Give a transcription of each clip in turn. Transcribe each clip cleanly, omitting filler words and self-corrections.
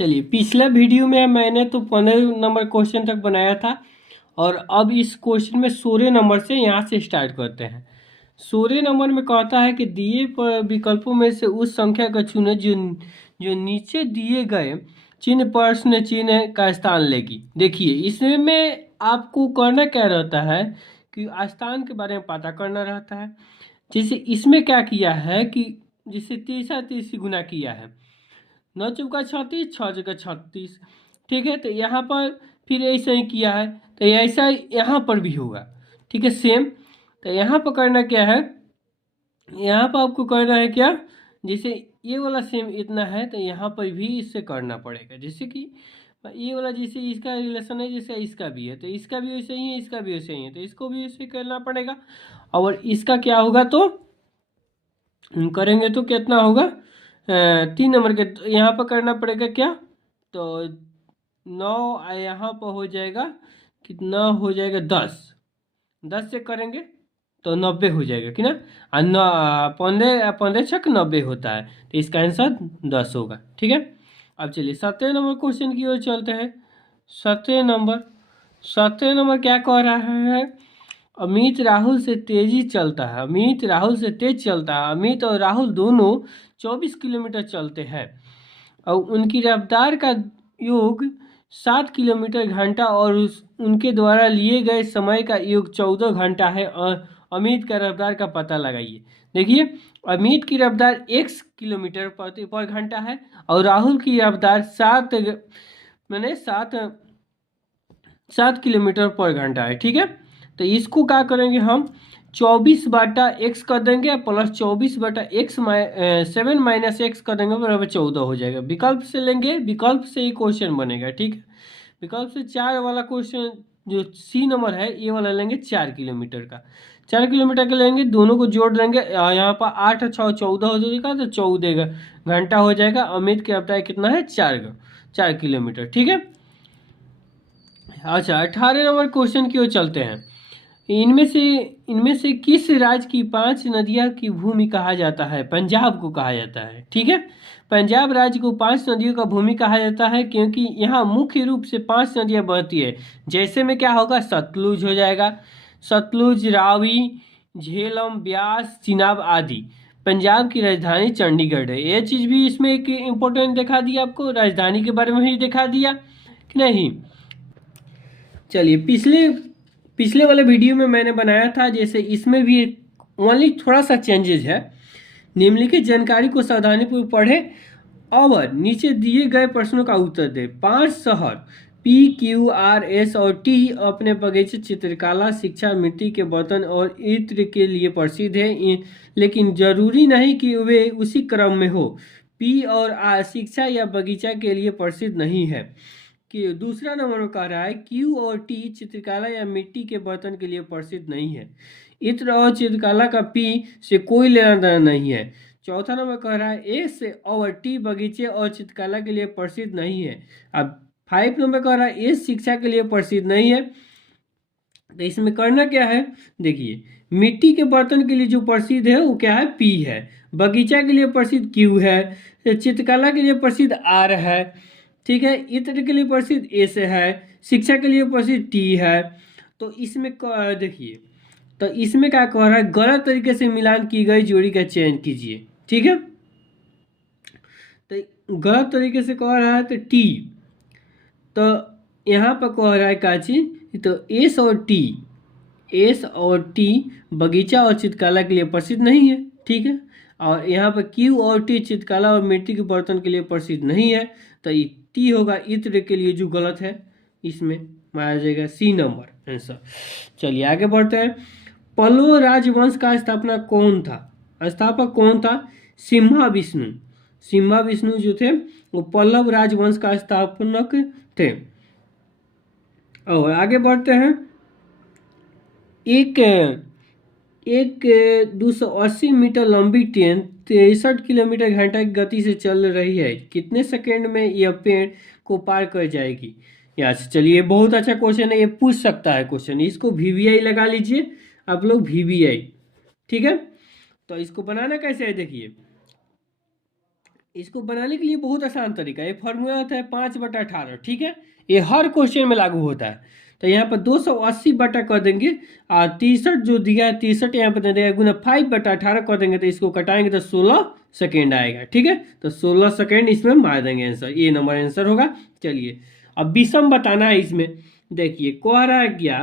चलिए, पिछला वीडियो में मैंने तो 15 नंबर क्वेश्चन तक बनाया था और अब इस क्वेश्चन में 16 नंबर से यहाँ से स्टार्ट करते हैं। 16 नंबर में कहता है कि दिए पर विकल्पों में से उस संख्या का चुनें जो जो नीचे दिए गए चिन्ह प्रश्न चिन्ह का स्थान लेगी। देखिए, इसमें आपको करना क्या रहता है कि स्थान के बारे में पता करना रहता है। जैसे इसमें क्या किया है कि जिसे 30 गुना किया है, 9 चौका 36, 6 जगह 36। ठीक है, तो यहाँ पर फिर ऐसा ही किया है, तो ऐसा यहाँ पर भी होगा। ठीक है, सेम। तो यहाँ पर करना क्या है, यहाँ पर आपको करना है क्या, जैसे ये वाला सेम इतना है तो यहाँ पर भी इससे करना पड़ेगा। जैसे कि ये वाला जैसे इसका रिलेशन है, जैसे इसका भी है, तो इसका भी वैसे ही है, इसका भी वैसे ही है, तो इसको भी वैसे करना पड़ेगा। और इसका क्या होगा तो करेंगे तो कितना होगा, 3 नंबर के यहाँ पर करना पड़ेगा क्या, तो 9 यहाँ पर हो जाएगा, कितना हो जाएगा 10 से करेंगे तो 90 हो जाएगा कि ना। 15 15 छक 90 होता है, तो इसका आंसर 10 होगा। ठीक है, अब चलिए 17 नंबर क्वेश्चन की ओर चलते हैं। 17 नंबर क्या कह रहा है, अमित राहुल से तेजी चलता है, अमित राहुल से तेज चलता है। अमित और राहुल दोनों 24 किलोमीटर चलते हैं और उनकी रफ्तार का योग 7 किलोमीटर घंटा और उनके द्वारा लिए गए समय का योग 14 घंटा है। और अमित का रफ्तार का पता लगाइए। देखिए, अमित की रफ्तार x किलोमीटर पर घंटा है और राहुल की रफ्तार 7 किलोमीटर पर घंटा है। ठीक है, तो इसको क्या करेंगे हम, 24/x कर देंगे प्लस 24/x 7 माइनस एक्स कर देंगे बराबर 14 हो जाएगा। विकल्प से लेंगे, विकल्प से ही क्वेश्चन बनेगा। ठीक है, विकल्प से 4 वाला क्वेश्चन जो सी नंबर है ये वाला लेंगे 4 किलोमीटर का। 4 किलोमीटर का लेंगे, दोनों को जोड़ देंगे, यहाँ पर 8 और 6 14 हो जाएगा, तो 14 घंटा हो जाएगा। अमित की रफ्तार कितना है, 4 किलोमीटर। ठीक है, अच्छा 18 नंबर क्वेश्चन की ओर चलते हैं। इनमें से किस राज्य की 5 नदियां की भूमि कहा जाता है, पंजाब को कहा जाता है। ठीक है, पंजाब राज्य को 5 नदियों का भूमि कहा जाता है क्योंकि यहाँ मुख्य रूप से 5 नदियां बहती है। जैसे में क्या होगा, सतलुज हो जाएगा, सतलुज, रावी, झेलम, ब्यास, चिनाब आदि। पंजाब की राजधानी चंडीगढ़ है। ये चीज़ भी इसमें एक इम्पोर्टेंट दिखा दिया, आपको राजधानी के बारे में ही दिखा दिया कि नहीं। चलिए, पिछले पिछले वाले वीडियो में मैंने बनाया था, जैसे इसमें भी ओनली थोड़ा सा चेंजेज है। निम्नलिखित जानकारी को सावधानीपूर्वक पढ़ें और नीचे दिए गए प्रश्नों का उत्तर दें। 5 शहर PQRS और T अपने बगीचे, चित्रकला, शिक्षा, मिट्टी के बर्तन और इत्र के लिए प्रसिद्ध है, लेकिन जरूरी नहीं कि वे उसी क्रम में हो। P और R शिक्षा या बगीचा के लिए प्रसिद्ध नहीं है। कि दूसरा नंबर कह रहा है Q और T चित्रकला या मिट्टी के बर्तन के लिए प्रसिद्ध नहीं है। इत्र और चित्रकला का P से कोई लेना देना नहीं है। चौथा नंबर कह रहा है S और T बगीचे और चित्रकला के लिए प्रसिद्ध नहीं है। अब 5 नंबर कह रहा है S शिक्षा के लिए प्रसिद्ध नहीं है। तो इसमें करना क्या है, देखिए, मिट्टी के बर्तन के लिए जो प्रसिद्ध है वो क्या है, P है। बगीचा के लिए प्रसिद्ध Q है। चित्रकला के लिए प्रसिद्ध R है। ठीक है, इत्र के लिए प्रसिद्ध S है। शिक्षा के लिए प्रसिद्ध T है। तो इसमें देखिए, तो इसमें क्या कह रहा है, गलत तरीके से मिलान की गई जोड़ी का चयन कीजिए। ठीक है, तो गलत तरीके से कह रहा है तो T, तो यहाँ पर कह रहा है क्या चीज, तो S और T बगीचा और चित्रकला के लिए प्रसिद्ध नहीं है। ठीक है, और यहाँ पर Q और T चित्रकला और मिट्टी के बर्तन के लिए प्रसिद्ध नहीं है, तो ये T होगा इत्र के लिए, जो गलत है। इसमें माना जाएगा C नंबर आंसर। चलिए आगे बढ़ते हैं। पल्लव राजवंश का स्थापक कौन था, सिम्हा विष्णु। सिम्हा विष्णु जो थे वो पल्लव राजवंश का स्थापक थे। और आगे बढ़ते हैं। एक 280 मीटर लंबी ट्रेन 63 किलोमीटर घंटा की गति से चल रही है, कितने सेकंड में यह पेड़ को पार कर जाएगी। यहाँ से चलिए, बहुत अच्छा क्वेश्चन है, ये पूछ सकता है क्वेश्चन, इसको VVI लगा लीजिए आप लोग, VVI। ठीक है, तो इसको बनाना कैसे है, देखिए, इसको बनाने के लिए बहुत आसान तरीका है। ये फॉर्मूला होता है 5/18, ठीक है। ये हर क्वेश्चन में लागू होता है। तो यहाँ पर 280 बटा कर देंगे और 63 जो दिया है 63 यहाँ पर दे देगा गुना 5/18 कर देंगे, तो इसको कटाएंगे तो 16 सेकेंड आएगा, ठीक है। तो 16 सेकेंड इसमें मार देंगे आंसर, ये नंबर आंसर होगा। चलिए अब विषम बताना है इसमें। देखिए कह रहा है क्या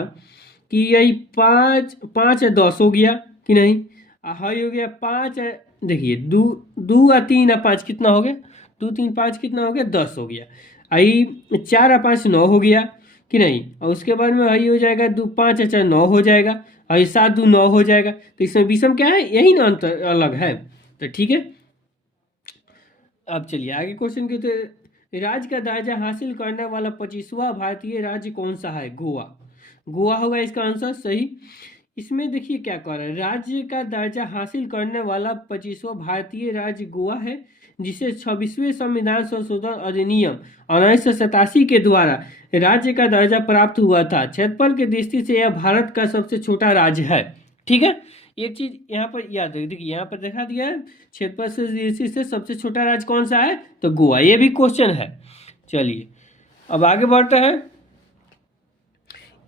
कि यही 5 5 10 हो गया कि नहीं, हाई हो गया 5। देखिए 2 2 और 3 और 5 कितना हो गया, 2 3 5 कितना हो गया, 10 हो गया। आई 4 और 5 9 हो गया कि नहीं, और उसके बाद में आई हो जाएगा 2 5 और 4 9 हो जाएगा, और 7 2 9 हो जाएगा। तो इसमें विषम क्या है, यही ना अंतर अलग है। तो ठीक है, अब चलिए आगे क्वेश्चन के। तो राज्य का दर्जा हासिल करने वाला 25वां भारतीय राज्य कौन सा है, गोवा। गोवा होगा इसका आंसर सही। इसमें देखिए क्या कह रहा है, राज्य का दर्जा हासिल करने वाला 25वां भारतीय राज्य गोवा है, जिसे 26वें संविधान संशोधन अधिनियम 1987 के द्वारा राज्य का दर्जा प्राप्त हुआ था। क्षेत्रफल की दृष्टि से यह भारत का सबसे छोटा राज्य है, ठीक है। एक चीज यहाँ पर याद रखिए, देखिए यहाँ पर देखा दिया है क्षेत्रफल से दृष्टि से सबसे छोटा राज्य कौन सा है, तो गोवा, ये भी क्वेश्चन है। चलिए अब आगे बढ़ते हैं।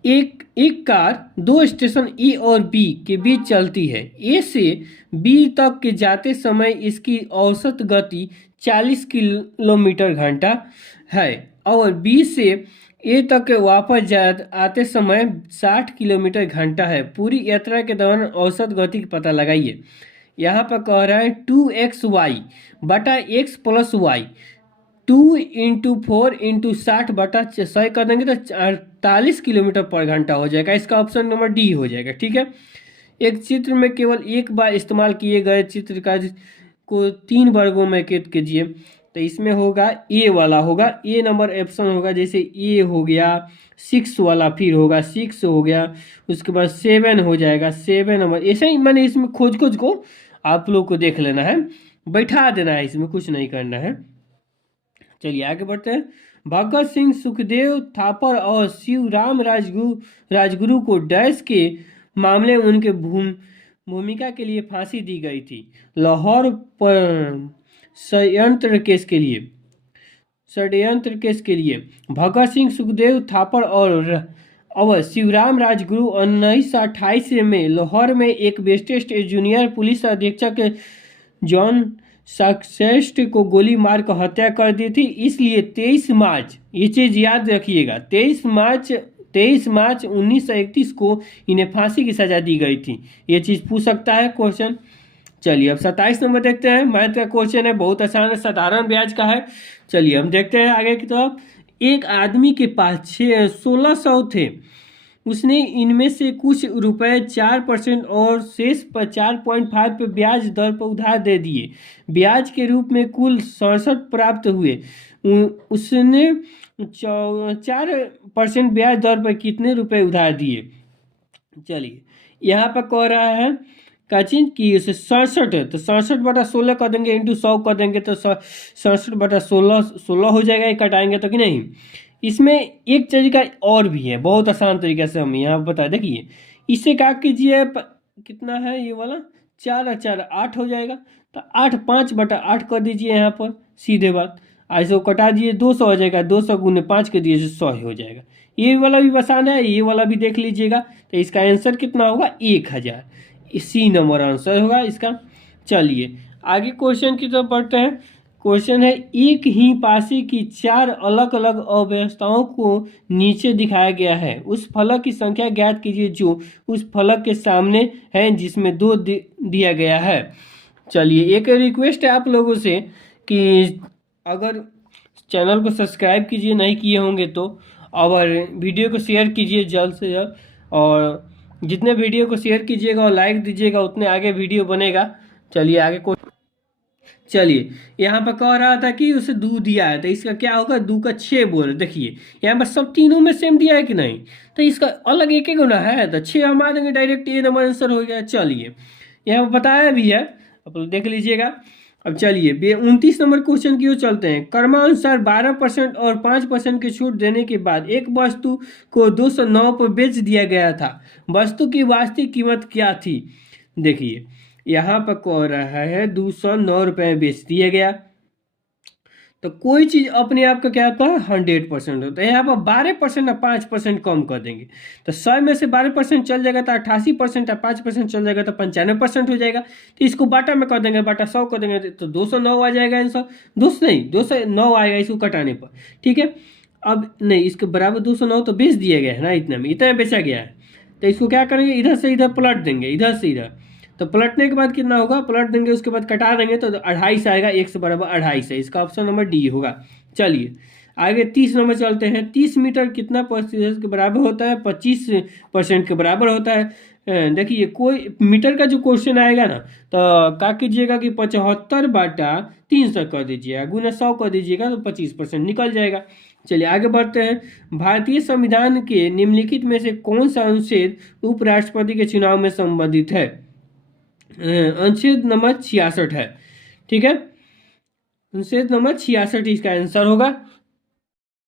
एक एक कार दो स्टेशन ए और बी के बीच चलती है। ए से बी तक के जाते समय इसकी औसत गति 40 किलोमीटर घंटा है, और बी से ए तक के वापस आते समय 60 किलोमीटर घंटा है। पूरी यात्रा के दौरान औसत गति का पता लगाइए। यहाँ पर कह रहा है 2xy बटा x प्लस वाई, 2 × 4 × 60 बटा 100 कर देंगे तो 48 किलोमीटर पर घंटा हो जाएगा। इसका ऑप्शन नंबर डी हो जाएगा, ठीक है। एक चित्र में केवल एक बार इस्तेमाल किए गए चित्र का को 3 वर्गों में कैद कीजिए। तो इसमें होगा ए वाला होगा, ए नंबर ऑप्शन होगा, जैसे ए हो गया 6 वाला, फिर होगा 6 हो गया, उसके बाद 7 हो जाएगा, 7 नंबर। ऐसे ही मैंने इसमें खोज को आप लोग को देख लेना है, बैठा देना है, इसमें कुछ नहीं करना है। चलिए आगे बढ़ते हैं। भगत सिंह, सुखदेव थापर और शिवराम राजगुरु को डैश के मामले में उनके भूमिका के लिए फांसी दी गई थी। लाहौर पर षड्यंत्र केस के लिए भगत सिंह, सुखदेव थापर और शिवराम राजगुरु 1928 में लाहौर में एक वेस्टेस्ट जूनियर पुलिस अधीक्षक जॉन सक्सेस्ट को गोली मार कर हत्या कर दी थी। इसलिए 23 मार्च, ये चीज़ याद रखिएगा, 23 मार्च 1931 को इन्हें फांसी की सजा दी गई थी। ये चीज़ पूछ सकता है क्वेश्चन। चलिए अब 27 नंबर देखते हैं। मैथ का क्वेश्चन है, बहुत आसान है, साधारण ब्याज का है। चलिए हम देखते हैं आगे की तरफ। एक आदमी के पास 1600 थे, उसने इनमें से कुछ रुपए 4% और शेष पर 4.5 पे ब्याज दर पर उधार दे दिए। ब्याज के रूप में कुल 67 प्राप्त हुए। उसने 4% ब्याज दर पर कितने रुपए उधार दिए। चलिए यहाँ पर कह रहा है काचिन की उसे 67 है, तो 67/16 कर देंगे, इंटू 100 कर देंगे, तो 67/16 हो जाएगा। ये कटाएंगे तो कि नहीं। इसमें एक तरीका और भी है, बहुत आसान तरीके से हम यहाँ बता। देखिए इससे क्या कीजिए, कितना है ये वाला, 4 और 4 8 हो जाएगा, तो 8 5/8 कर दीजिए यहाँ पर, सीधे बात। ऐसे को कटा दिए, 200 हो जाएगा, 200 × 5 के दिए 100 हो जाएगा। ये वाला भी आसान है, ये वाला भी देख लीजिएगा। तो इसका आंसर कितना होगा, 1000। इसी नंबर आंसर होगा इसका। चलिए आगे क्वेश्चन की तरफ बढ़ते हैं। क्वेश्चन है, एक ही पासी की 4 अलग अलग अवस्थाओं को नीचे दिखाया गया है। उस फलक की संख्या ज्ञात कीजिए जो उस फलक के सामने है जिसमें 2 दिया गया है। चलिए एक रिक्वेस्ट है आप लोगों से कि अगर चैनल को सब्सक्राइब कीजिए, नहीं किए होंगे तो, और वीडियो को शेयर कीजिए जल्द से जल्द, और जितने वीडियो को शेयर कीजिएगा और लाइक दीजिएगा उतने आगे वीडियो बनेगा। चलिए आगे चलिए यहाँ पर कह रहा था कि उसे 2 दिया है, तो इसका क्या होगा, 2 का 6 बोल। देखिए यहाँ पर सब तीनों में सेम दिया है कि नहीं, तो इसका अलग एक गुना है, तो 6 हम आ देंगे डायरेक्ट, ये नंबर आंसर हो गया। चलिए यहाँ पर बताया भी है, आप लोग देख लीजिएगा। अब चलिए 29 नंबर क्वेश्चन की ओर चलते हैं। क्रमानुसार 12% और 5% की छूट देने के बाद एक वस्तु को 209 पर बेच दिया गया था। वस्तु की वास्तविक कीमत क्या थी। देखिए यहाँ पर कह रहा है 209 रुपये बेच दिया गया, तो कोई चीज़ अपने आप का क्या होता है 100% होता है। यहाँ पर 12% या 5% कम कर देंगे, तो 100 में से 12% चल जाएगा तो 88% या 5% चल जाएगा तो 95% हो जाएगा। तो इसको बाटा में कर देंगे, बाटा 100 कर देंगे तो 209 आ जाएगा आंसर। 200 नहीं, 209 आएगा इसको कटाने पर। ठीक है, अब नहीं, इसके बराबर 209 तो बेच दिया गया है ना, इतना में इतना बेचा गया है। तो इसको क्या करेंगे, इधर से इधर पलट देंगे, इधर से इधर। तो पलटने के बाद कितना होगा, पलट देंगे उसके बाद कटा देंगे तो 28 आएगा, 1 से बराबर 28 है, इसका ऑप्शन नंबर डी होगा। चलिए आगे 30 नंबर चलते हैं। 30 मीटर कितना प्रतिशत के बराबर होता है, 25% के बराबर होता है। देखिए कोई मीटर का जो क्वेश्चन आएगा ना, तो क्या कीजिएगा कि 75/300 कर दीजिएगा, गुना 100 कर दीजिएगा तो 25% निकल जाएगा। चलिए आगे बढ़ते हैं। भारतीय संविधान के निम्नलिखित में से कौन सा अनुच्छेद उपराष्ट्रपति के चुनाव में संबंधित है। अनुच्छेद नंबर 66 है। ठीक है, अनुच्छेद नंबर 66 इसका आंसर होगा।